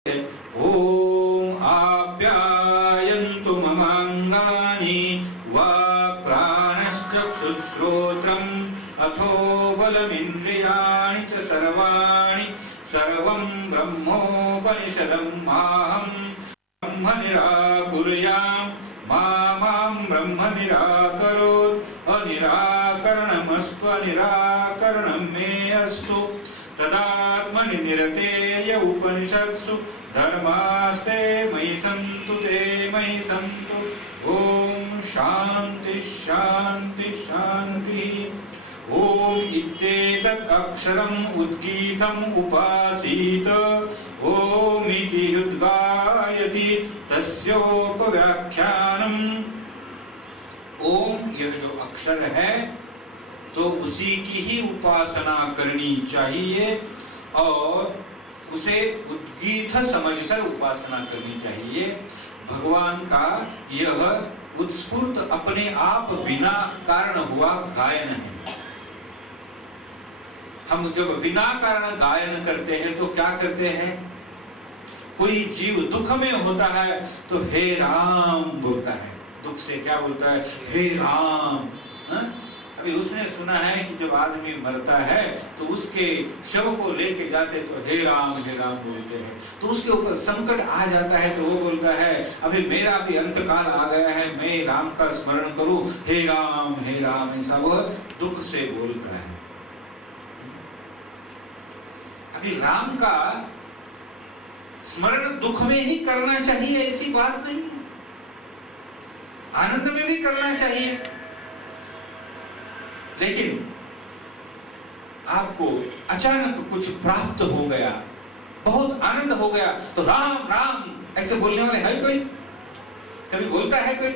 ओम आप्यायन्तु ममाङ्गानि वाक्प्राणश्चक्षुश्रोत्रम् अथो बलमिन्द्रियाणि च सर्वाणि सर्वं ब्रह्मोपनिषदं माहं ब्रह्म निराकुर्याम् मां ब्रह्म निराकरोत् अनिराकरणमस्तु अनिराकरणं मे अस्तु तदात्मनि निरतेय उपनिषत्सु धर्मास्ते मयि सन्तु ते मयि सन्तु। ओम शांति शांति शांति। ओम इत्येतत् अक्षरम् उद्गीतम् उपासीत ओम इति उद्गायति तस्योपव्याख्यानम्। ओम यह जो अक्षर है तो उसी की ही उपासना करनी चाहिए और उसे उद्गीत समझकर उपासना करनी चाहिए। भगवान का यह उत्स्फूर्त अपने आप बिना कारण हुआ गायन है। हम जब बिना कारण गायन करते हैं तो क्या करते हैं? कोई जीव दुख में होता है तो हे राम बोलता है, दुख से क्या बोलता है? हे राम। अभी उसने सुना है कि जब आदमी मरता है तो उसके शव को लेके जाते तो हे राम बोलते हैं। तो उसके ऊपर संकट आ जाता है तो वो बोलता है अभी मेरा भी अंतकाल आ गया है, मैं राम का स्मरण करूं, हे राम ऐसा वो दुख से बोलता है। अभी राम का स्मरण दुख में ही करना चाहिए ऐसी बात नहीं, आनंद में भी करना चाहिए। लेकिन आपको अचानक कुछ प्राप्त हो गया, बहुत आनंद हो गया तो राम ऐसे बोलने वाले है कोई? कभी बोलता है कोई?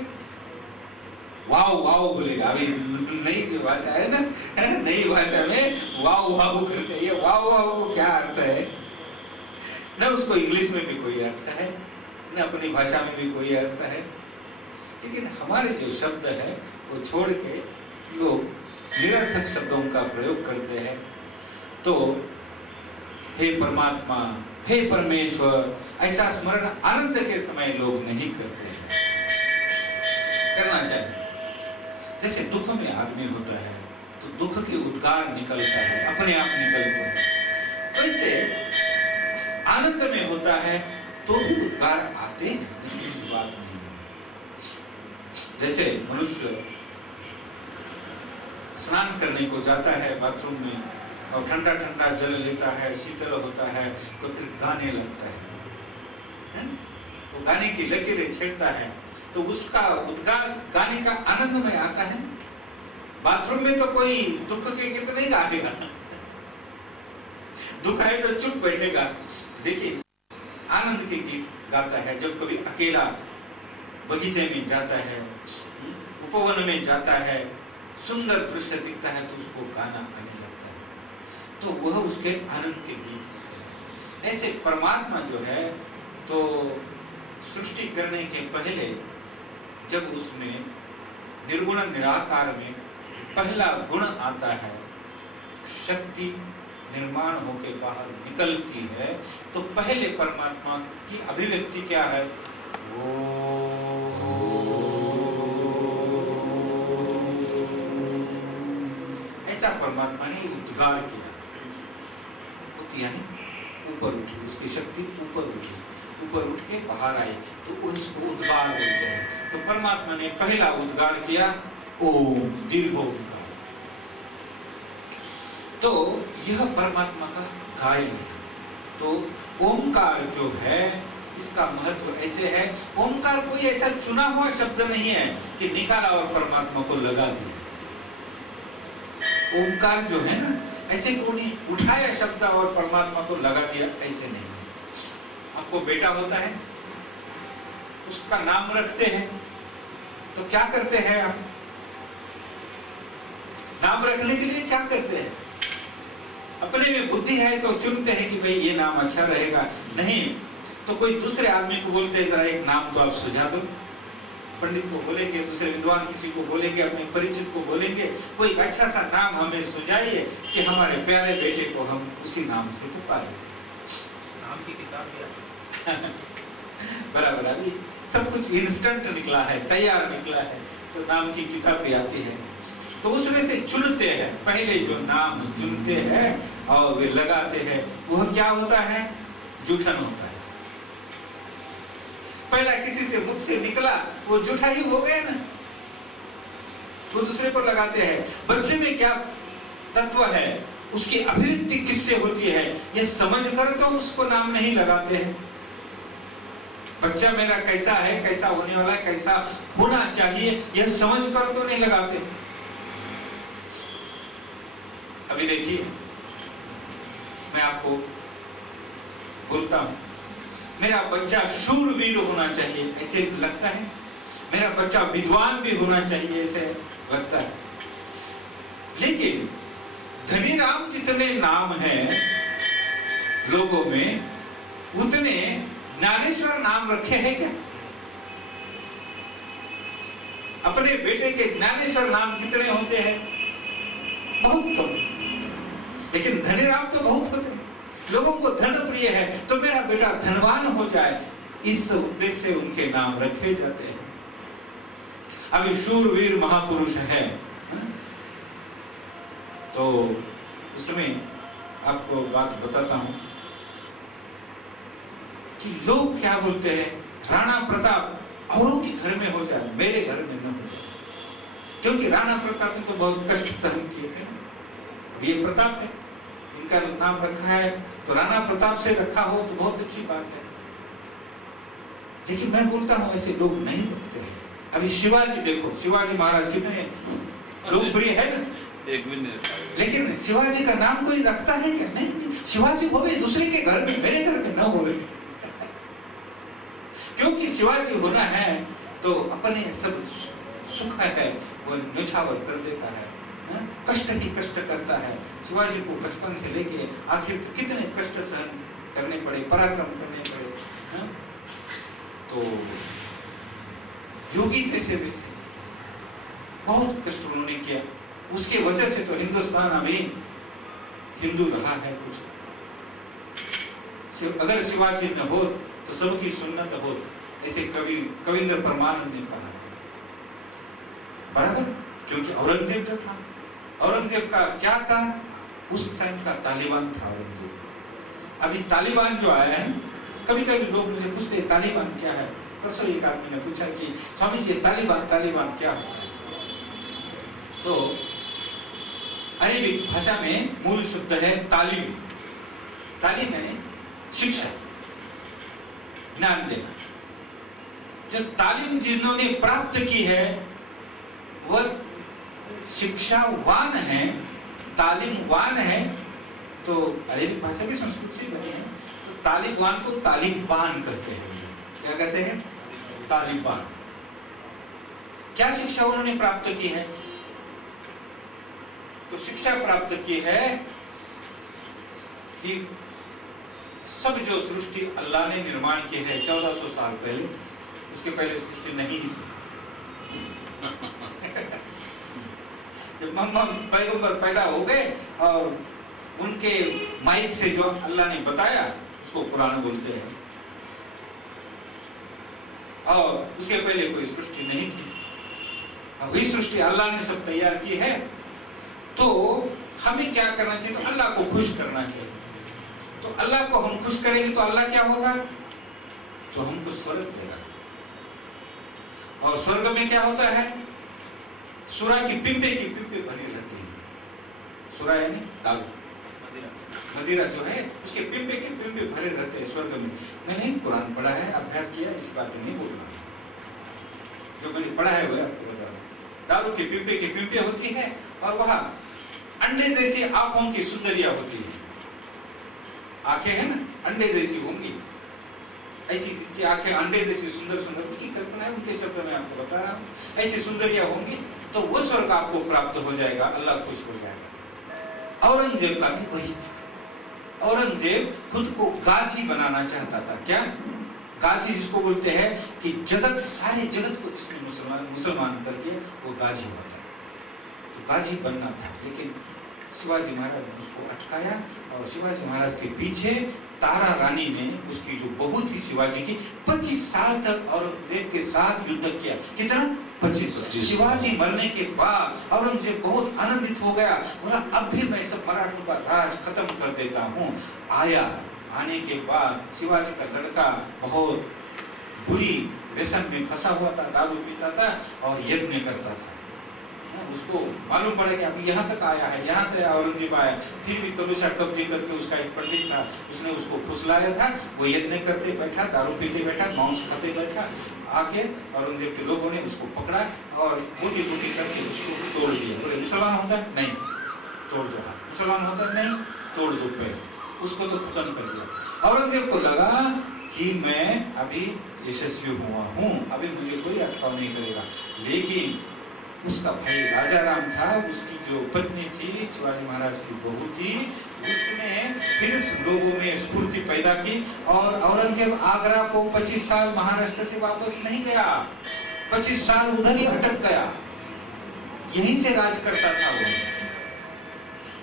वाव बोलेगा। अभी नई जो भाषा है ना, नई भाषा में वाव करते हैं। वाव को क्या अर्थ है? न उसको इंग्लिश में भी कोई अर्थ है, न अपनी भाषा में भी कोई अर्थ है। लेकिन हमारे जो शब्द है वो छोड़ के लोग निरर्थक शब्दों का प्रयोग करते हैं। तो हे परमात्मा, हे परमेश्वर, ऐसा स्मरण आनंद के समय लोग नहीं करते हैं। करना चाहिए। जैसे दुख में आदमी होता है तो दुख के उद्गार निकलता है, अपने आप निकलता है। वैसे आनंद में होता है तो भी उद्गार आते हैं, ऐसी बात नहीं है। जैसे मनुष्य स्नान करने को जाता है बाथरूम में और ठंडा जल लेता है, शीतल होता है तो फिर गाने लगता है? वो गाने की लकीरें छेड़ता है तो उसका उद्गार गाने का आनंद में आता है। बाथरूम में तो कोई दुख के गीत नहीं गाएगा, दुख है तो चुप बैठेगा, लेकिन आनंद के गीत गाता है। जब कभी अकेला बगीचे में जाता है, उपवन में जाता है, सुंदर दृश्य दिखता है तो उसको गाना आने लगता है, तो वह उसके आनंद के गीत है। ऐसे परमात्मा जो है तो सृष्टि करने के पहले जब उसमें निर्गुण निराकार में पहला गुण आता है, शक्ति निर्माण होके बाहर निकलती है, तो पहले परमात्मा की अभिव्यक्ति क्या है? परमात्मा ने उद्गार किया, यानी ऊपर उठी, उसकी शक्ति ऊपर उठ के बाहर आई तो उसको उद्गार बोलते हैं। तो परमात्मा ने पहला उद्गार किया ओम, दीर्घ ओंकार। तो यह परमात्मा का गायन है। तो ओंकार जो है इसका महत्व ऐसे है, ओंकार कोई ऐसा चुना हुआ शब्द नहीं है कि निकाला और परमात्मा को लगा दिया। ओंकार जो है ना, ऐसे कोई उठाया शब्द और परमात्मा को लगा दिया, ऐसे नहीं। आपको बेटा होता है, उसका नाम रखते हैं तो क्या करते हैं आप? नाम रखने के लिए क्या करते हैं? अपने में बुद्धि है तो चुनते हैं कि भाई ये नाम अच्छा रहेगा। नहीं तो कोई दूसरे आदमी को बोलते हैं जरा एक नाम तो आप सुझा दो। पंडित को बोलेंगे, दूसरे विद्वान किसी को बोलेंगे, अपने परिचित को बोलेंगे, कोई अच्छा सा नाम हमें सुझाइए कि हमारे प्यारे बेटे को हम उसी नाम से पुकारें। नाम की किताब बराबर, अभी सब कुछ इंस्टेंट निकला है, तैयार निकला है, तो नाम की किताबें आती है, तो उसमें से चुनते हैं, पहले जो नाम चुनते हैं और वे लगाते हैं, वह क्या होता है? जूठन होता है। पहला किसी से मुख से निकला, वो जूठा ही हो गया ना, वो दूसरे को लगाते हैं। बच्चे में क्या तत्व है, उसकी अभिव्यक्ति किससे होती है, यह समझ कर तो उसको नाम नहीं लगाते हैं। बच्चा मेरा कैसा है, कैसा होने वाला है, कैसा होना चाहिए, यह समझ कर तो नहीं लगाते। अभी देखिए, मैं आपको बोलता हूं, मेरा बच्चा शूरवीर होना चाहिए, ऐसे लगता है। मेरा बच्चा विद्वान भी होना चाहिए, ऐसे लगता है। लेकिन धनीराम जितने नाम हैं लोगों में, उतने ज्ञानेश्वर नाम रखे हैं क्या? अपने बेटे के ज्ञानेश्वर नाम कितने होते हैं? बहुत कम। लेकिन धनीराम तो बहुत होते हैं। लोगों को धन प्रिय है, तो मेरा बेटा धनवान हो जाए, इस उद्देश्य से उनके नाम रखे जाते हैं। अभी शूरवीर महापुरुष है, तो उसमें आपको बात बताता हूं कि लोग क्या बोलते हैं, राणा प्रताप औरों के घर में हो जाए, मेरे घर में न हो जाए, क्योंकि राणा प्रताप ने तो बहुत कष्ट सहन किए थे। ये प्रताप है, इनका नाम रखा है, तो राणा प्रताप से रखा हो तो बहुत अच्छी बात है। लेकिन मैं बोलता हूं ऐसे लोग नहीं रखते। अभी शिवाजी देखो, शिवाजी महाराज कितने लोकप्रिय है ना, एक भी नहीं रखा। लेकिन शिवाजी का नाम कोई रखता है क्या? नहीं। शिवाजी होवे दूसरे के घर में, मेरे घर में न होवे। क्योंकि शिवाजी होना है तो अपने सब सुख है वो न्योछावर कर देता है, कष्ट ही कष्ट करता है। शिवाजी को बचपन से लेके आखिर तो कितने कष्ट सहन करने पड़े, पराक्रम करने पड़े। तो योगी जैसे भी बहुत कष्ट उन्होंने किया, उसके वजह से तो हिंदुस्तान अभी हिंदू रहा है। कुछ अगर शिवाजी न हो तो सबकी सुन्नत हो, ऐसे कविंद्र परमानंद ने कहा, बराबर। क्योंकि औरंगजेब जो था, औरंगजेब का क्या था, उस टाइम का तालिबान था औरंगजेब। अभी तालिबान जो आया है, कभी कभी लोग मुझे पूछते हैं तालिबान क्या है। परसों एक आदमी ने पूछा कि स्वामी जी तालिबान क्या है? तो अरेबिक भाषा में मूल शब्द है तालीम। तालीम है शिक्षा, ज्ञान देना। जब तालीम जिन्होंने प्राप्त की है वह शिक्षावान है, तालीमवान है। तो अरेबिक भाषा भी संस्कृत से बनी है, तो तालीमवान को तालीमवान कहते हैं। क्या कहते हैं? तालीमवान। क्या शिक्षा उन्होंने प्राप्त की है? तो शिक्षा प्राप्त की है कि सब जो सृष्टि अल्लाह ने निर्माण की है 1400 साल पहले, उसके पहले सृष्टि नहीं थी। जब मोहम्मद पैगंबर पैदा हो गए और उनके माइक से जो अल्लाह ने बताया उसको कुरान बोलते हैं, और उसके पहले कोई सृष्टि नहीं थी। वही सृष्टि अल्लाह ने सब तैयार की है, तो हमें क्या करना चाहिए? तो अल्लाह को खुश करना चाहिए। तो अल्लाह को हम खुश करेंगे तो अल्लाह क्या होगा? तो हमको स्वर्ग देगा। और स्वर्ग में क्या होता है? सुरा की पिंपे भरी रहती है। सुरा यानी दारू, मदिरा जो है, उसके पिंपे भरे रहते हैं स्वर्ग में। मैंने कुरान पढ़ा है, अभ्यास किया, इस बात में नहीं बोलना। जो मैंने पढ़ा है वो आपको बता रहा हूं। दारू के पिंपे होती है, और वहां अंडे जैसी आंखों की सुंदरिया होती है। आंखें है ना, अंडे जैसी होंगी, ऐसी जिनकी आंखें अंडे जैसी सुंदर उनकी कल्पना है, उनके शब्द में आपको बता रहा हूँ। ऐसी सुंदरिया होंगी, तो वो स्वर्ग आपको प्राप्त हो जाएगा, अल्लाह खुश हो जाएगा। औरंगजेब का भी वही था। औरंगजेब खुद को गाजी बनाना चाहता था। क्या गाजी जिसको बोलते हैं कि जगत, सारे जगत को जिसने मुसलमान कर दिया, वो गाजी हुआ था। तो गाजी बनना था, लेकिन शिवाजी महाराज ने उसको अटकाया, और शिवाजी महाराज के पीछे तारा रानी ने, उसकी जो बहू थी शिवाजी की, 25 साल तक औरंगजेब के साथ युद्ध किया। कितना? 25। शिवाजी मरने के बाद औरंगजेब बहुत आनंदित हो गया, बोला अब भी मैं सब मराठों का राज खत्म कर देता हूँ। आने के बाद शिवाजी का लड़का बहुत बुरी व्यसन में फंसा हुआ था, दारू पीता था और यज्ञ करता था। उसको मालूम पड़ा कि अभी यहाँ तक आया है, यहाँ तक औरंगजेब आया, फिर भी कलुषा कब्जे करके उसका एक पंडित था, उसने उसको फुसलाया था। वो यज्ञ करते बैठा, दारू पीते बैठा, मांस खाते बैठा। आके औरंगजेब के लोगों ने उसको पकड़ा और बूटी बूटी करके उसको तोड़ दिया। बोले मुसलमान होता है? नहीं, तोड़ दो। मुसलमान होता है? नहीं, तोड़ दो पैर। उसको तो खत्म कर दिया। औरंगजेब को लगा कि मैं अभी यशस्वी हुआ हूँ, अभी मुझे कोई अटकाव नहीं करेगा। लेकिन उसका भाई राजा राम था, उसकी जो पत्नी थी, शिवाजी महाराज की बहू थी, उसने फिर लोगों में स्फूर्ति पैदा की और औरंगजेब आगरा को 25 साल महाराष्ट्र से वापस नहीं गया, 25 साल उधर ही अटक गया, यहीं से राज करता था वो।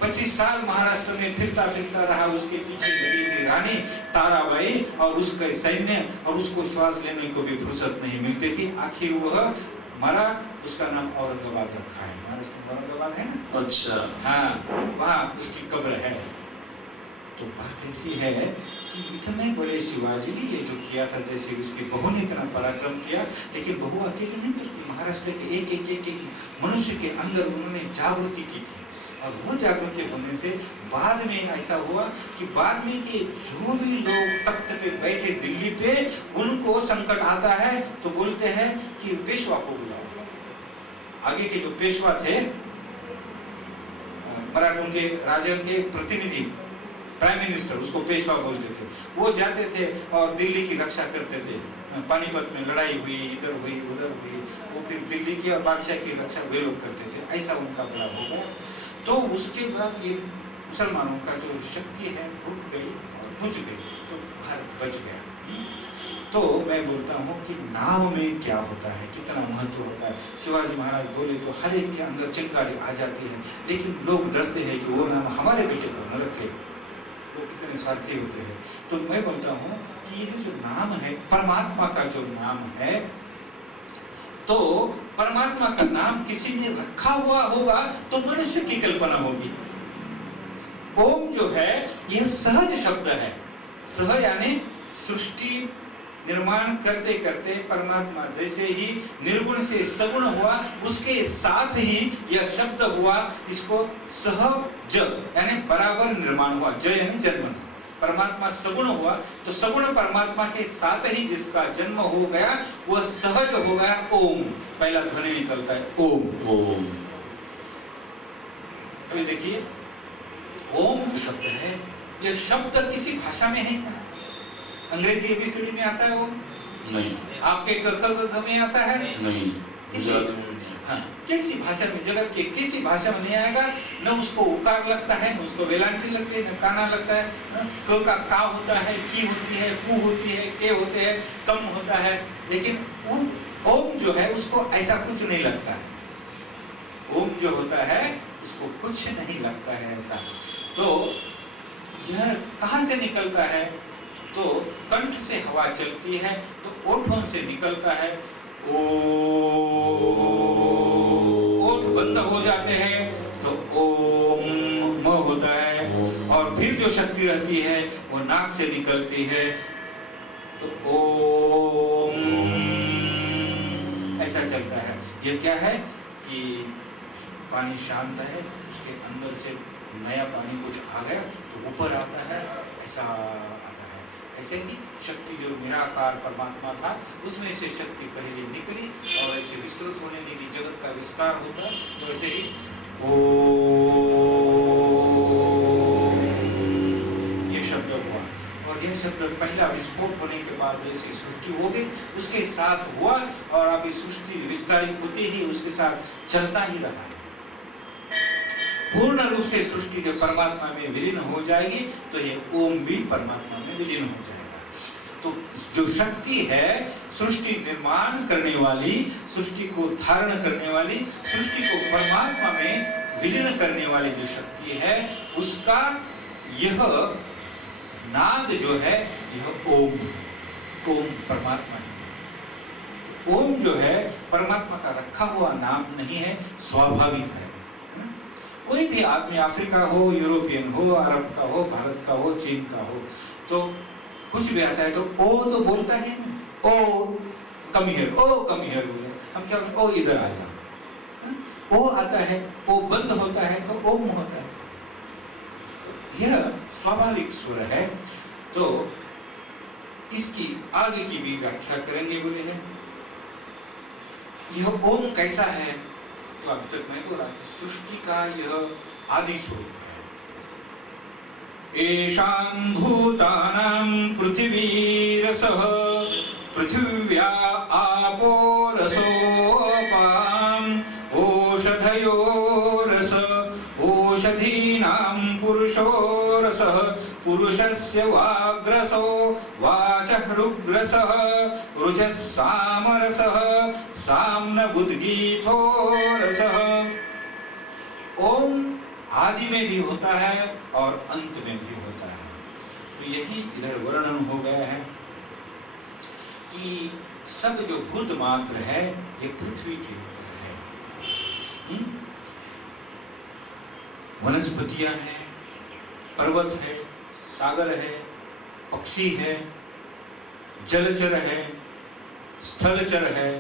25 साल महाराष्ट्र में फिरता फिरता रहा। उसके पीछे लगी थी रानी ताराबाई और उसके सैन्य, और उसको श्वास लेने को भी फुर्सत नहीं मिलती थी। आखिर वह मरा, उसका नाम औरंगाबाद रखा है। महाराष्ट्र में औरंगाबाद है ना? अच्छा, हाँ, वहाँ उसकी कब्र है। तो बात ऐसी है कि इतने बड़े शिवाजी ने ये जो किया था, जैसे उसकी बहू ने इतना पराक्रम किया, लेकिन बहू अकेली नहीं करती, महाराष्ट्र के एक मनुष्य के अंदर उन्होंने जागृति की थी। और वो जागृति होने से बाद में ऐसा हुआ कि बाद में कि जो भी लोग तख्त पे बैठे दिल्ली पे, उनको संकट आता है तो बोलते हैं कि पेशवा को बुलाओ। आगे के जो पेशवा थे, मराठों के राजा के प्रतिनिधि, प्राइम मिनिस्टर, उसको पेशवा बोलते थे। वो जाते थे और दिल्ली की रक्षा करते थे। पानीपत में लड़ाई हुई, इधर हुई उधर हुई, वो फिर दिल्ली की और बादशाह की रक्षा वे लोग करते थे। ऐसा उनका बड़ा हो गया। तो उसके बाद ये मुसलमानों का जो शक्ति है टूट गई और बुझ गई, तो भारत बच गया। तो मैं बोलता हूँ कि नाम में क्या होता है, कितना महत्व होता है। शिवाजी महाराज बोले तो हर एक के अंदर चिंगारी आ जाती है, लेकिन लोग डरते हैं कि वो नाम हमारे बेटे को न रखे, वो कितने स्वार्थी होते हैं। तो मैं बोलता हूँ कि ये जो नाम है, परमात्मा का जो नाम है, तो परमात्मा का नाम किसी ने रखा हुआ होगा तो मनुष्य की कल्पना होगी। ओम जो है यह सहज शब्द है। सह यानी सृष्टि निर्माण करते करते परमात्मा जैसे ही निर्गुण से सगुण हुआ, उसके साथ ही यह शब्द हुआ। इसको सहज यानी बराबर निर्माण हुआ, ज यानी जन्म। परमात्मा सगुण हुआ तो सगुण परमात्मा के साथ ही जिसका जन्म हो गया वह सहज हो गया ओम। पहला ध्वनि निकलता है ओम। ओम अभी देखिए, ओम जो शब्द है, यह शब्द किसी भाषा में है क्या? अंग्रेजी एबीसीडी में आता है ओम? नहीं। आपके क में आता है? नहीं। हाँ, किसी भाषा में, जगत के किसी भाषा में नहीं आएगा। न उसको उकार लगता है, न उसको वेलांटी लगती है, न काना लगता है। क का का होता है, की होती है, कु होती है, के होते हैं, कम होता है। लेकिन ओम जो है उसको ऐसा कुछ नहीं लगता है। ओम जो होता है उसको कुछ नहीं लगता है ऐसा। तो यह कहाँ से निकलता है? तो कंठ से हवा चलती है तो ओठों से निकलता है। ओठ बंद हो जाते हैं तो ओम म होता है। और फिर जो शक्ति रहती है वो नाक से निकलती है तो ओम ऐसा चलता है। ये क्या है कि पानी शांत है, उसके अंदर से नया पानी कुछ आ गया तो ऊपर आता है, ऐसा आता है। ऐसे ही शक्ति जो निराकार परमात्मा था उसमें से शक्ति पहले निकली और ऐसे विस्तृत होने लगी, जगत का विस्तार होता। तो ऐसे ही ये शब्द हुआ और यह शब्द पहला विस्फोट होने के बाद जैसे सृष्टि हो गई उसके साथ हुआ और अभी सृष्टि विस्तारित होती ही उसके साथ चलता ही रहा। पूर्ण रूप से सृष्टि जब परमात्मा में विलीन हो जाएगी तो ये ओम भी परमात्मा में विलीन हो जाएगा। तो जो शक्ति है सृष्टि निर्माण करने वाली, सृष्टि को धारण करने वाली, सृष्टि को परमात्मा में विलीन करने वाली जो शक्ति है, उसका यह नाद जो है यह ओम, ओम परमात्मा है। ओम जो है परमात्मा का रखा हुआ नाम नहीं है, स्वाभाविक है। कोई भी आदमी अफ्रीका हो, यूरोपियन हो, अरब का हो, भारत का हो, चीन का हो, तो कुछ भी आता है तो ओ तो बोलता है ना, ओ come here, O come here बोले, हम क्या बोलते, ओ इधर आ जाओ। ओ आता है, ओ बंद होता है तो ओम होता है। यह स्वाभाविक स्वर है। तो इसकी आगे की भी व्याख्या करेंगे बोले हैं। यह ओम कैसा है, तो अब तक मैं बोला कि सृष्टि का यह आदि स्वरूप है। एषां भूतानां पृथिवीरसः पृथिव्या आपो रसोपाम् ओषधयो रस ओषधीनां पुरुषो रसः पुरुषस्य वाग्रसो वाचः रुग्रसः रुचः सामरसः साम्न उद्गीतो रसः। ओम आदि में भी होता है और अंत में भी होता है। तो यही इधर वर्णन हो गया है कि सब जो भूत मात्र है ये पृथ्वी के ऊपर है। वनस्पतियां हैं, पर्वत है, सागर है, पक्षी है, जलचर है, स्थलचर है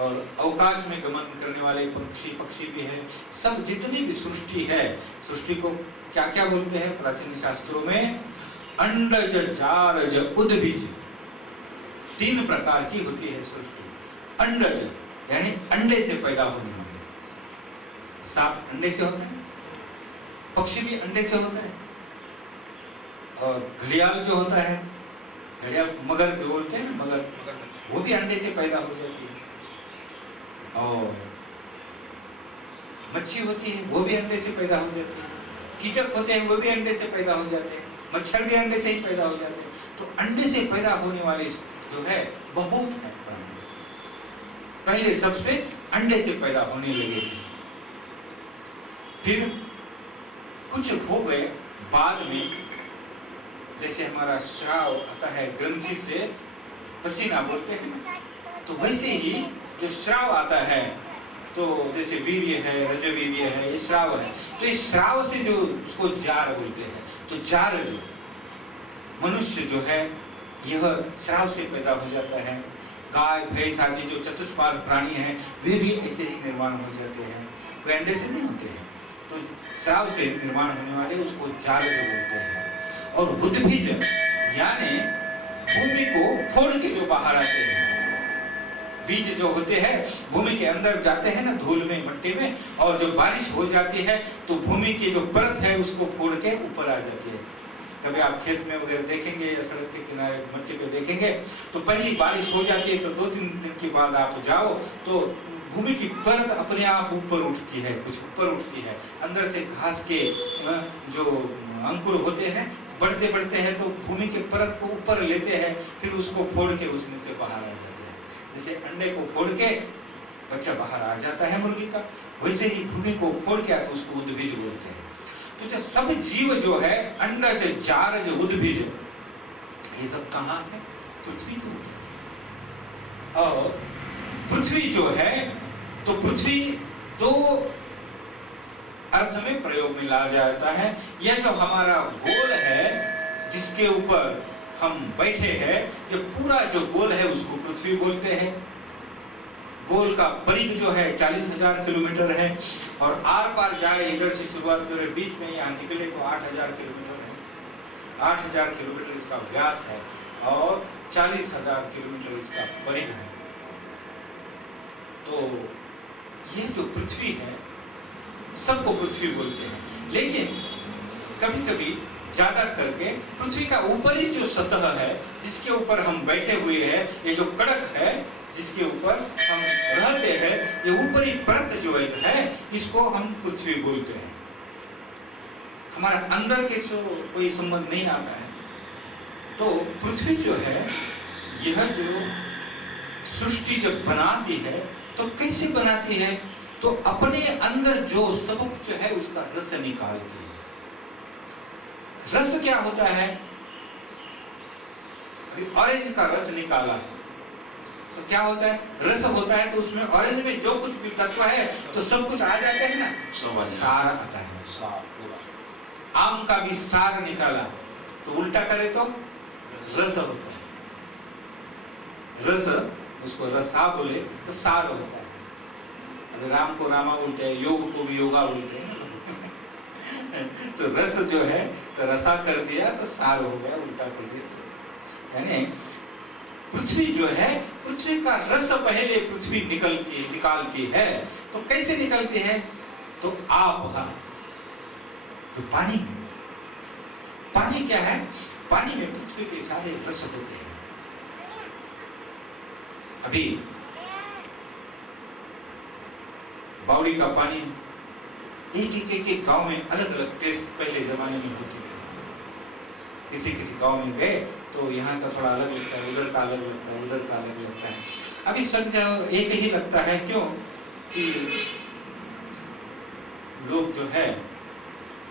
और अवकाश में गमन करने वाले पक्षी भी है। सब जितनी भी सृष्टि है, सृष्टि को क्या क्या बोलते हैं प्राचीन शास्त्रों में, अंडज जारज उद्भिज, 3 प्रकार की होती है सृष्टि। अंडज यानी अंडे से पैदा होने वाले, सांप अंडे से होता है, पक्षी भी अंडे से होता है, और घड़ियाल जो होता है, घड़ियाल मगर जो बोलते हैं, मगर वो भी अंडे से पैदा हो जाती है। और मच्छी होती है वो भी अंडे से पैदा हो जाती है, कीटक होते हैं वो भी अंडे से पैदा हो जाते हैं, मच्छर भी अंडे से ही पैदा हो जाते हैं। तो अंडे से पैदा होने वाले जो है बहुत है। पहले सबसे अंडे से पैदा होने लगे, फिर कुछ हो गए बाद में, जैसे हमारा श्राव आता है ग्रंथि से पसीना बोलते हैं, तो वैसे ही जो श्राव आता है, तो जैसे वीर्य है, रजवीर्य है, ये श्राव है। तो इस श्राव से जो उसको जार बोलते हैं, तो जार जो मनुष्य जो है यह श्राव से पैदा हो जाता है। गाय भैंस आदि जो चतुष्पाद प्राणी हैं वे भी ऐसे ही निर्माण हो जाते हैं, वे अंडे से नहीं होते हैं। तो श्राव से निर्माण होने वाले उसको जार बोलते हैं। और उद्भिज यानी भूमि को फोड़ के जो बाहर आते हैं, बीज जो होते हैं भूमि के अंदर जाते हैं ना, धूल में, मिट्टी में, और जब बारिश हो जाती है तो भूमि की जो परत है उसको फोड़ के ऊपर आ जाती है। कभी आप खेत में वगैरह देखेंगे या सड़क के किनारे मिट्टी पे देखेंगे तो पहली बारिश हो जाती है, तो 2-3 दिन के बाद आप जाओ तो भूमि की परत अपने आप ऊपर उठती है, कुछ ऊपर उठती है। अंदर से घास के जो अंकुर होते हैं बढ़ते बढ़ते हैं तो भूमि के परत को ऊपर लेते हैं, फिर उसको फोड़ के उसमें से बाहर आ जाते हैं। जैसे अंडे को फोड़ के बच्चा बाहर आ जाता है मुर्गी का, वैसे ही भूमि को फोड़ के आते उसको उद्भिज बोलते हैं। तो जो सब जीव जो है अंडज जारज उद्भिज, ये सब कहाँ है? पृथ्वी के ऊपर। और पृथ्वी जो है तो पृथ्वी 2 अर्थ में प्रयोग में लाया जाता है। यह जो हमारा गोल है जिसके ऊपर हम बैठे हैं, ये पूरा जो गोल है उसको पृथ्वी बोलते हैं। गोल का परिध जो है 40,000 किलोमीटर है, और आर पार जाए, इधर से शुरुआत करें बीच में यहाँ निकले तो 8,000 किलोमीटर है। 8,000 किलोमीटर इसका व्यास है और 40,000 किलोमीटर इसका परिध है। तो ये जो पृथ्वी है सबको पृथ्वी बोलते हैं, लेकिन कभी कभी ज्यादा करके पृथ्वी का ऊपरी जो सतह है जिसके ऊपर हम बैठे हुए हैं, ये जो कड़क है जिसके ऊपर हम रहते हैं, ये ऊपरी परत जो है इसको हम पृथ्वी बोलते हैं। हमारा अंदर के जो कोई संबंध नहीं आता है। तो पृथ्वी जो है यह जो सृष्टि जब बनाती है तो कैसे बनाती है? तो अपने अंदर जो सब कुछ है उसका रस निकालती है। रस क्या होता है? ऑरेंज का रस निकाला तो क्या होता है, रस होता है, तो उसमें ऑरेंज में जो कुछ भी तत्व है तो सब कुछ आ जाता है ना, सार आता है, सार पूरा। आम का भी सार निकाला तो उल्टा करे तो रस होता है, रस, उसको रसा बोले तो सार होता है। अगर राम को रामा बोलते हैं, योग को भी योगा बोलते हैं तो रस जो है तो रसा कर दिया तो सार हो गया, उल्टा कर दिया। यानी पृथ्वी जो है, पृथ्वी का रस पहले पृथ्वी निकालती है। तो कैसे निकलती है, तो आप तो पानी, पानी क्या है, पानी में पृथ्वी के सारे रस होते हैं। अभी बावड़ी का पानी एक गांव में अलग अलग टेस्ट पहले जमाने में होते थे। किसी किसी गांव में गए तो यहाँ का थोड़ा अलग लगता है, उधर का अलग लगता है, उधर का अलग लगता है। अभी सब जगह एक ही लगता है, क्यों कि लोग जो है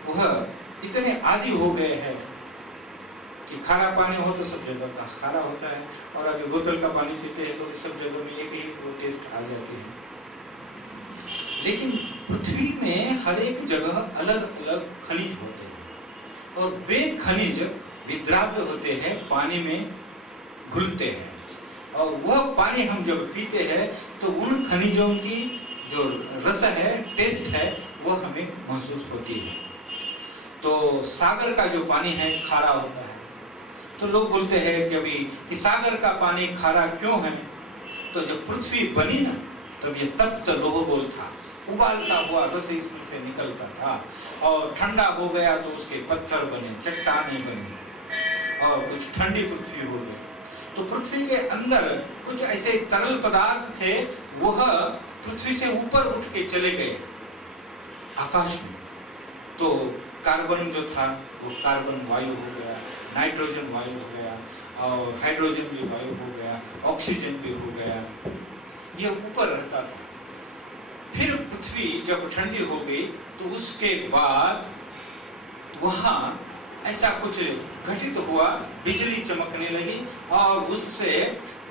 वह इतने आदी हो गए हैं कि खारा पानी हो तो सब जगह का खारा होता है, और अभी बोतल का पानी पीते हैं तो सब जगह में एक ही वो टेस्ट आ जाती है। लेकिन पृथ्वी में हर एक जगह अलग अलग खनिज होते हैं, और वे खनिज विद्राव्य होते हैं, पानी में घुलते हैं, और वह पानी हम जब पीते हैं तो उन खनिजों की जो रस है, टेस्ट है, वह हमें महसूस होती है। तो सागर का जो पानी है खारा होता है, तो लोग बोलते हैं कि अभी कि सागर का पानी खारा क्यों है, तो जब पृथ्वी बनी ना तब ये तप्त लोह गोल था, उबालता हुआ रस इसमें से निकलता था, और ठंडा हो गया तो उसके पत्थर बने, चट्टानें बनी, और कुछ ठंडी पृथ्वी हो गई। तो पृथ्वी के अंदर कुछ ऐसे तरल पदार्थ थे, वह पृथ्वी से ऊपर उठ के चले गए आकाश में। तो कार्बन जो था वो कार्बन वायु हो गया, नाइट्रोजन वायु हो गया, और हाइड्रोजन भी वायु हो गया, ऑक्सीजन भी हो गया, ये ऊपर रहता था। फिर पृथ्वी जब ठंडी हो गई तो उसके बाद वहाँ ऐसा कुछ घटित हुआ, बिजली चमकने लगी, और उससे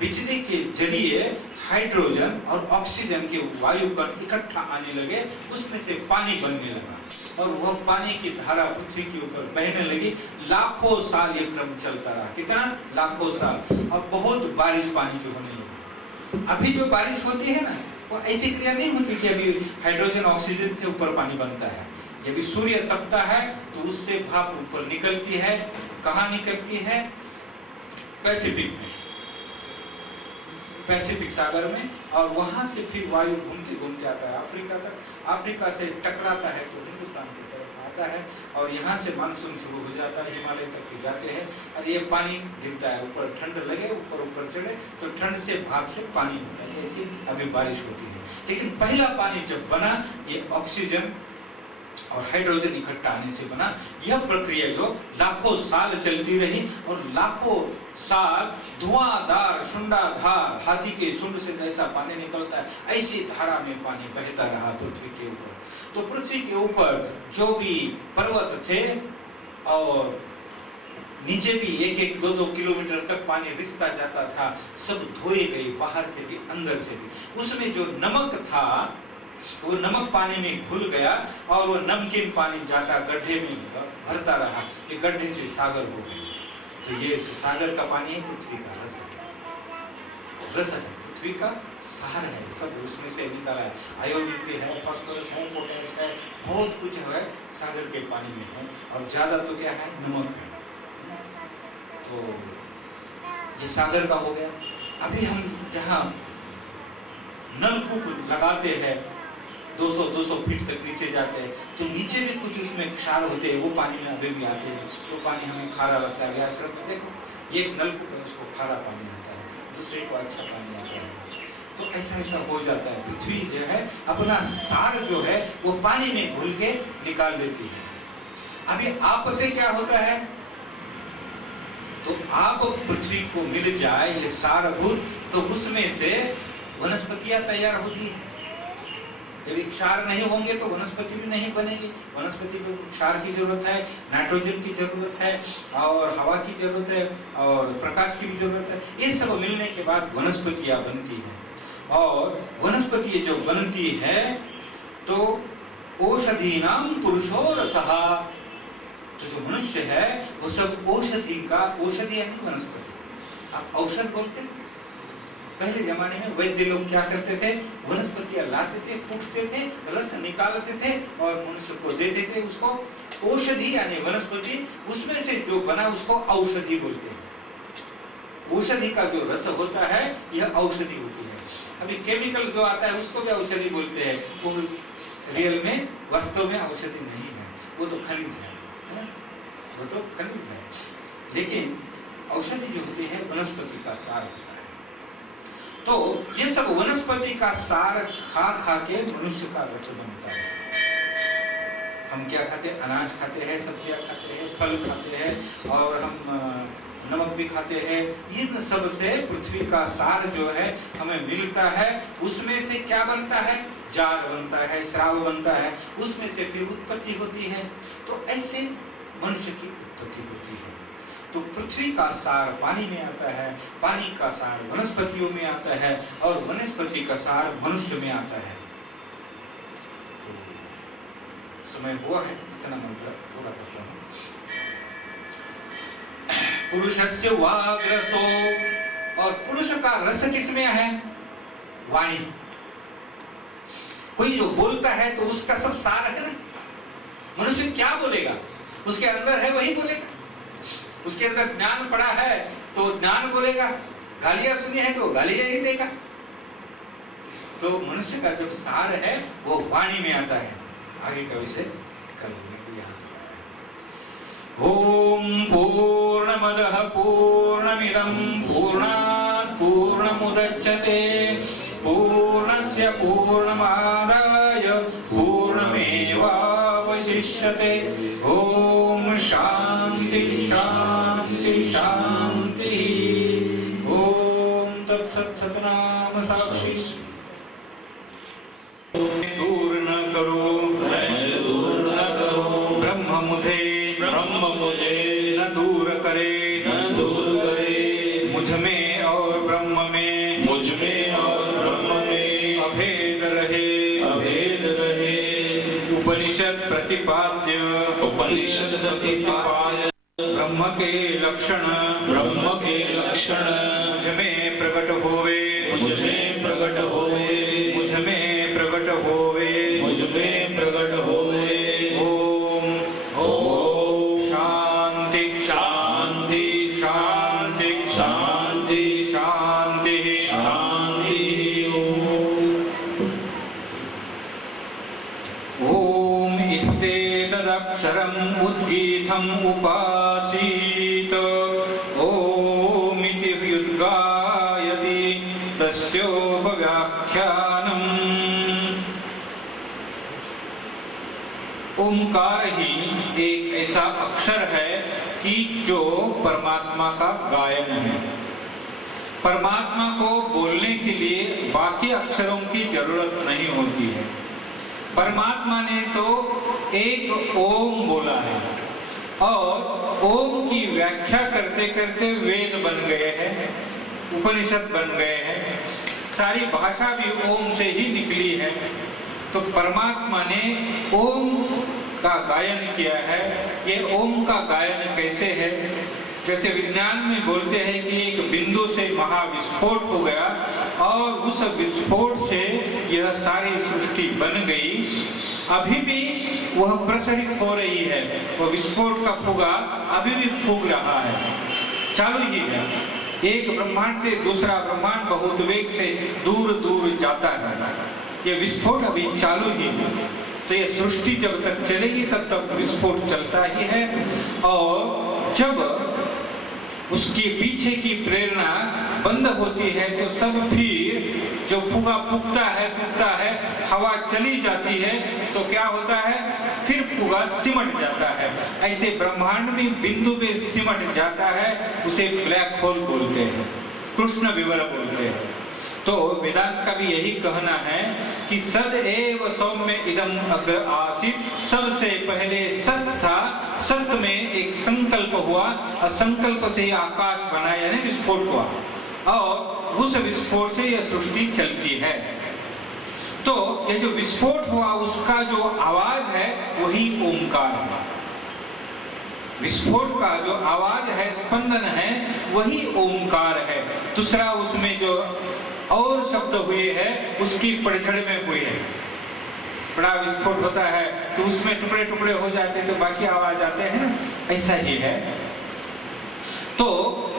बिजली के जरिए हाइड्रोजन और ऑक्सीजन के वायु कण इकट्ठा आने लगे, उसमें से पानी बनने लगा, और वह पानी की धारा पृथ्वी के ऊपर बहने लगी। लाखों साल ये क्रम चलता रहा, कितना, लाखों साल, और बहुत बारिश पानी की होने लगी। अभी जो बारिश होती है ना, वो ऐसी क्रिया नहीं होती कि अभी हाइड्रोजन ऑक्सीजन से ऊपर पानी बनता है। जब सूर्य तपता है तो उससे भाप ऊपर निकलती है, कहाँ निकलती है, पैसिफिक में, पैसिफिक सागर में, और वहां से फिर वायु घूमते घूमते आता है अफ्रीका तक, अफ्रीका से टकराता है तो हिंदुस्तान की तरफ आता है, और यहाँ से मानसून शुरू हो जाता है, हिमालय तक जाते हैं, और ये पानी गिरता है, ऊपर ठंड लगे, ऊपर ऊपर चढ़े तो ठंड से भाप से पानी होता है, ऐसी अभी बारिश होती है। लेकिन पहला पानी जब बना, ये ऑक्सीजन और हाइड्रोजन इकट्ठा आने से बना। यह प्रक्रिया जो लाखों साल चलती रही, और लाखों साल धुआंधार शुंडाधार हाथी के शुंड से जैसा पानी निकलता है, ऐसी धारा में पानी बहता रहा पृथ्वी के ऊपर। तो पृथ्वी के ऊपर जो भी पर्वत थे, और नीचे भी 1-1, 2-2 किलोमीटर तक पानी रिसता जाता था, सब धोए गए, बाहर से भी अंदर से भी। उसमें जो नमक था वो नमक पानी में घुल गया, और वो नमकीन पानी जाता गड्ढे में भरता रहा, ये गड्ढे से सागर हो गए। तो ये सागर का पानी है, पृथ्वी का रस है, रस है, पृथ्वी का सार है, सब उसमें से निकाला है। आयोडीन भी है, फास्फोरस है, पोटेश है, बहुत कुछ है सागर के पानी में है, और ज्यादा तो क्या है, नमक है। तो ये सागर का हो गया। अभी हम जहाँ नलकूप लगाते हैं, 200 फीट तक नीचे जाते हैं, तो नीचे भी कुछ उसमें क्षार होते हैं, वो पानी में अभी भी आते हैं, तो पानी हमें खारा लगता है। गैस में देखो, ये नलकूप है, उसको खारा पानी आता है, दूसरे को अच्छा पानी आता है। तो ऐसा ऐसा हो जाता है। पृथ्वी जो है अपना सार जो है वो पानी में घुल के निकाल देती है। अभी आप से क्या होता है, तो आप पृथ्वी को मिल जाए ये सारभूत, तो उसमें से वनस्पतियां तैयार होती है, यदि क्षार नहीं होंगे तो वनस्पति भी नहीं बनेगी। वनस्पति को क्षार की जरूरत है, नाइट्रोजन की जरूरत है, और हवा की जरूरत है, और प्रकाश की भी जरूरत है। ये सब मिलने के बाद वनस्पतियां बनती हैं। और वनस्पति जो बनती है तो औषधीनाम पुरुषो रसः, तो जो मनुष्य है वो सब औषधि का, औषधि यानी वनस्पति। आप औषध बोलते हैं। पहले जमाने में वैद्य लोग क्या करते थे, वनस्पतियां लाते थे, फूटते थे, रस निकालते थे और मनुष्य को देते थे। उसको औषधि यानी वनस्पति, उसमें से जो बना उसको औषधि बोलते हैं। औषधि का जो रस होता है यह औषधि होती है। अभी केमिकल जो आता है उसको भी औषधि बोलते हैं। वो रियल में वास्तव में औषधि नहीं है, वो तो खनिज है, वो तो खनिज है। लेकिन औषधि जो होती है वनस्पति का सार होता है। तो ये सब वनस्पति का सार खा खा के मनुष्य का रस बनता है। हम क्या खाते हैं, अनाज खाते हैं, सब्जियां खाते हैं, फल खाते हैं, और हम नमक भी खाते हैं। इन सब से पृथ्वी का सार जो है हमें मिलता है। उसमें से क्या बनता है, जार बनता है, श्राव बनता है, उसमें से फिर उत्पत्ति होती है। तो ऐसे मनुष्य की उत्पत्ति होती है। तो पृथ्वी का सार पानी में आता है, पानी का सार वनस्पतियों में आता है, और वनस्पति का सार मनुष्य में आता है। तो समय हुआ है, इतना मंत्र थोड़ा करता हूँ। पुरुषस्य वाग्रसो, और पुरुष का रस किसमें है, वाणी। कोई जो बोलता है तो उसका सब सार है ना। मनुष्य क्या बोलेगा, उसके अंदर है वही बोलेगा। उसके अंदर ज्ञान पड़ा है तो ज्ञान बोलेगा, गालियां सुनी है तो गालियां ही देगा। तो मनुष्य का जो सार है वो वाणी में आता है। आगे का विषय कल ओम पूर्णमदः पूर्णमिदं पूर्णात् पूर्णमुदच्यते पूर्णस्य पूर्णमादाय पूर्णमेवावशिष्यते। ओम शांति शांति शांति। ओम तत्सत् सतनाम साक्षी। दूर न करो, दूर न करो, ब्रह्म मुझे न दूर करे, न दूर करे। मुझ में और ब्रह्म में, मुझ में और ब्रह्म में अभेद रहे, अभेद रहे। उपनिषद प्रतिपाद्य, उपनिषद प्रतिपाद्य ब्रह्म के लक्षण, ब्रह्म के लक्षण मुझ में प्रकट होवे, मुझ में प्रकट होवे, मुझ में प्रकट होवे, मुझ में प्रकट होवे। ओम ओम शांति शांति शांति शांति शांति शांति। ओम इत्येतदक्षरम् उद्गीतम् उपासीत। ओम इति व्युद्गायति तस्योपव्याख्यानम्। ओंकार ही एक ऐसा अक्षर है कि जो परमात्मा का गायन है। परमात्मा को बोलने के लिए बाकी अक्षरों की जरूरत नहीं होती है। परमात्मा ने तो एक ओम बोला है, और ओम की व्याख्या करते करते वेद बन गए हैं, उपनिषद बन गए हैं, सारी भाषा भी ओम से ही निकली है। तो परमात्मा ने ओम का गायन किया है। ये ओम का गायन कैसे है, जैसे विज्ञान में बोलते हैं कि एक बिंदु से महाविस्फोट हो गया और उस विस्फोट से यह सारी सृष्टि बन गई। अभी भी वह प्रसरित हो रही है, वह विस्फोट का फुगा अभी भी फूंक रहा है, चालू ही है। एक ब्रह्मांड से दूसरा ब्रह्मांड बहुत वेग से दूर दूर जाता है। ये विस्फोट अभी चालू ही है। तो ये सृष्टि जब तक चलेगी तब तक विस्फोट चलता ही है, और जब उसके पीछे की प्रेरणा बंद होती है तो सब फिर जो फुगा फूकता है, हवा चली जाती है तो क्या होता है, फिर फुगा सिमट जाता है। ऐसे ब्रह्मांड में बिंदु में सिमट जाता है, उसे ब्लैक होल बोलते हैं, कृष्ण विवर बोलते हैं। तो वेदांत का भी यही कहना है कि सदैव सौम्य इदम अग्र आसीत, सबसे पहले सत था, सत में एक संकल्प हुआ और संकल्प से आकाश बना, यानी विस्फोट हुआ, और उस विस्फोट से यह सृष्टि चलती है। तो ये जो विस्फोट हुआ उसका जो आवाज है वही ओंकार है। विस्फोट का जो आवाज है, स्पंदन है, वही ओंकार है। दूसरा उसमें जो और शब्द हुए हैं उसकी पड़झड़ में हुए हैं। बड़ा विस्फोट होता है तो उसमें टुकड़े टुकड़े हो जाते तो बाकी आवाज आते हैं ना, ऐसा ही है। तो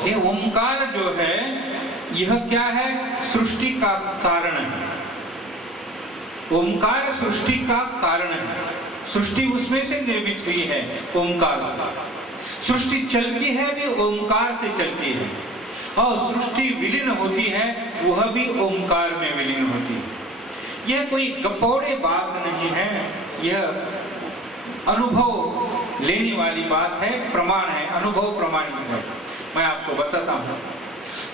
ये ओंकार जो है यह क्या है? सृष्टि का कारण है। ओंकार सृष्टि का कारण है। सृष्टि उसमें से निर्मित हुई है ओंकार से। सृष्टि चलती है भी ओंकार से चलती है, और सृष्टि विलीन होती है वह भी ओंकार में विलीन होती है। यह कोई गपौड़े बात नहीं है, यह अनुभव लेने वाली बात है, प्रमाण है, अनुभव प्रमाणित है। मैं आपको बताता हूँ,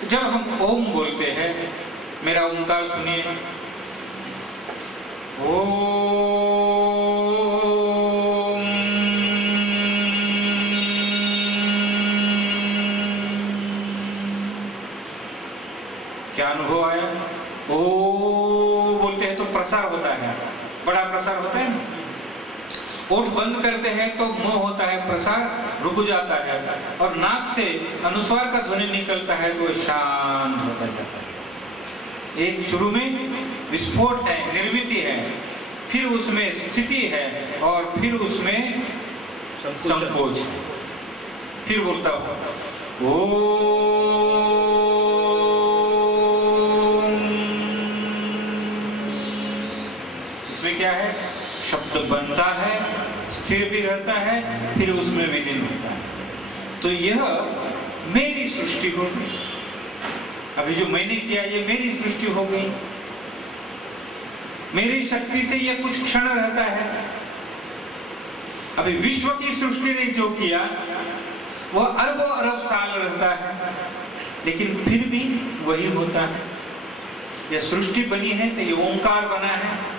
जब हम ओम बोलते हैं, मेरा ओंकार सुनिए, क्या अनुभव आया? ओ बोलते हैं तो प्रसार होता है, बड़ा प्रसार होता है। ओठ बंद करते हैं तो मुंह होता है, प्रसार रुक जाता है, और नाक से अनुस्वार का ध्वनि निकलता है तो शांत होता जाता है। एक शुरू में विस्फोट है, निर्मिति है, फिर उसमें स्थिति है, और फिर उसमें संकोच। फिर बोलता हूं ओ, क्या है? शब्द बनता है, स्थिर भी रहता है, फिर उसमें विलीन होता है। तो यह मेरी सृष्टि हो गई। अभी जो मैंने किया ये मेरी सृष्टि हो गई। मेरी शक्ति से यह कुछ क्षण रहता है। अभी विश्व की सृष्टि ने जो किया वह अरबों अरब साल रहता है, लेकिन फिर भी वही होता है। यह सृष्टि बनी है तो ये ओंकार बना है।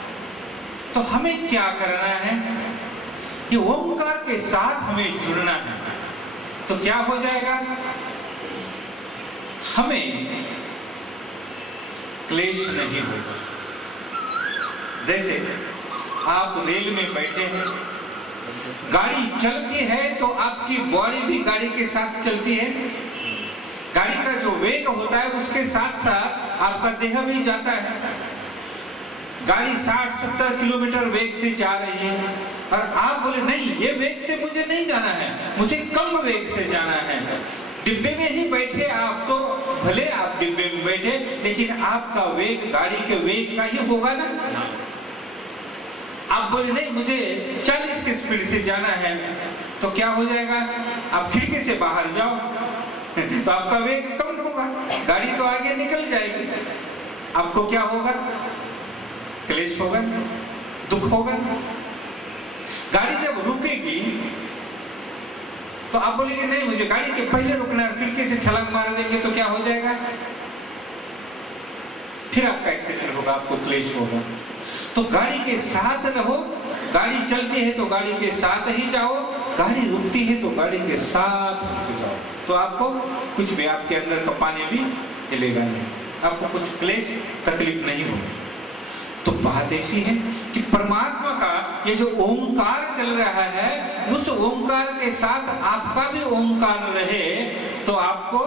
तो हमें क्या करना है? ये ओंकार के साथ हमें जुड़ना है। तो क्या हो जाएगा? हमें क्लेश नहीं होगा। जैसे आप रेल में बैठे हैं, गाड़ी चलती है तो आपकी बॉडी भी गाड़ी के साथ चलती है। गाड़ी का जो वेग होता है उसके साथ साथ आपका देह भी जाता है। गाड़ी 60-70 किलोमीटर वेग से जा रही है और आप बोले नहीं, ये वेग से मुझे नहीं जाना है, मुझे कम वेग से जाना है। डिब्बे में ही बैठे आप, तो भले आप डिब्बे में बैठे, लेकिन आपका वेग गाड़ी के वेग का ही होगा ना। आप बोले नहीं, मुझे 40 की स्पीड से जाना है, तो क्या हो जाएगा? आप खिड़की से बाहर जाओ तो आपका वेग कम होगा, गाड़ी तो आगे निकल जाएगी। आपको क्या होगा? क्लेश होगा, दुख होगा। गाड़ी जब रुकेगी तो आप बोलेंगे नहीं, मुझे गाड़ी के पहले रुकना है, खिड़की से छलांग मार देंगे तो क्या हो जाएगा? फिर आपका एक्सीडेंट होगा, आपको क्लेश होगा। तो गाड़ी के साथ रहो। गाड़ी चलती है तो गाड़ी के साथ ही जाओ, गाड़ी रुकती है तो गाड़ी के साथ रुक जाओ, तो आपको कुछ भी, आपके अंदर का पानी भी हिलेगा नहीं, आपको कुछ क्लेश तकलीफ नहीं होगी। तो बात ऐसी है कि परमात्मा का ये जो ओंकार चल रहा है, उस ओंकार के साथ आपका भी ओंकार रहे तो आपको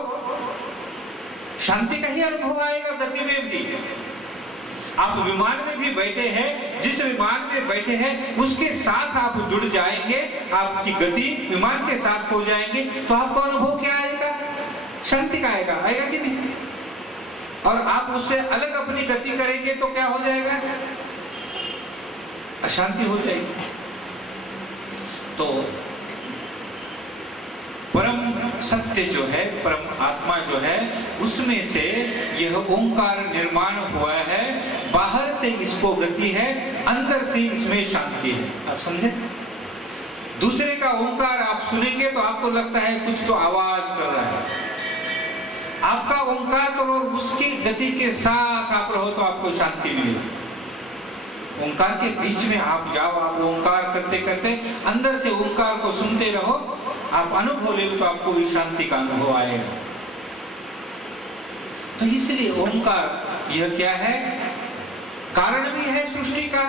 शांति का ही अनुभव आएगा। गति में भी आप विमान में भी बैठे हैं, जिस विमान में बैठे हैं उसके साथ आप जुड़ जाएंगे, आपकी गति विमान के साथ हो जाएंगे, तो आपको अनुभव क्या आएगा? शांति का आएगा। आएगा कि नहीं? और आप उससे अलग अपनी गति करेंगे तो क्या हो जाएगा? अशांति हो जाएगी। तो परम सत्य जो है, परम आत्मा जो है, उसमें से यह ओंकार निर्माण हुआ है। बाहर से इसको गति है, अंदर से इसमें शांति है। आप समझे? दूसरे का ओंकार आप सुनेंगे तो आपको लगता है कुछ तो आवाज कर रहा है। आपका ओंकार तो उसकी गति के साथ आप रहो तो आपको शांति मिलेगी। ओंकार के बीच में आप जाओ, आप ओंकार करते करते अंदर से ओंकार को सुनते रहो, आप अनुभव ले तो आपको भी शांति का अनुभव आएगा। तो इसलिए ओंकार यह क्या है? कारण भी है सृष्टि का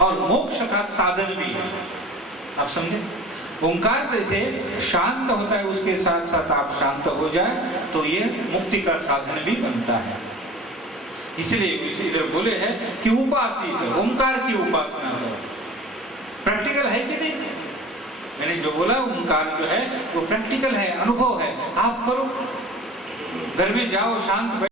और मोक्ष का साधन भी है। आप समझे? ओंकार जैसे शांत होता है, उसके साथ साथ आप शांत हो जाए तो ये मुक्ति का साधन भी बनता है। इसलिए इधर बोले हैं कि उपासित, ओंकार की उपासना करो। प्रैक्टिकल है कि नहीं? मैंने जो बोला ओंकार जो है वो प्रैक्टिकल है, अनुभव है। आप करो, घर में जाओ, शांत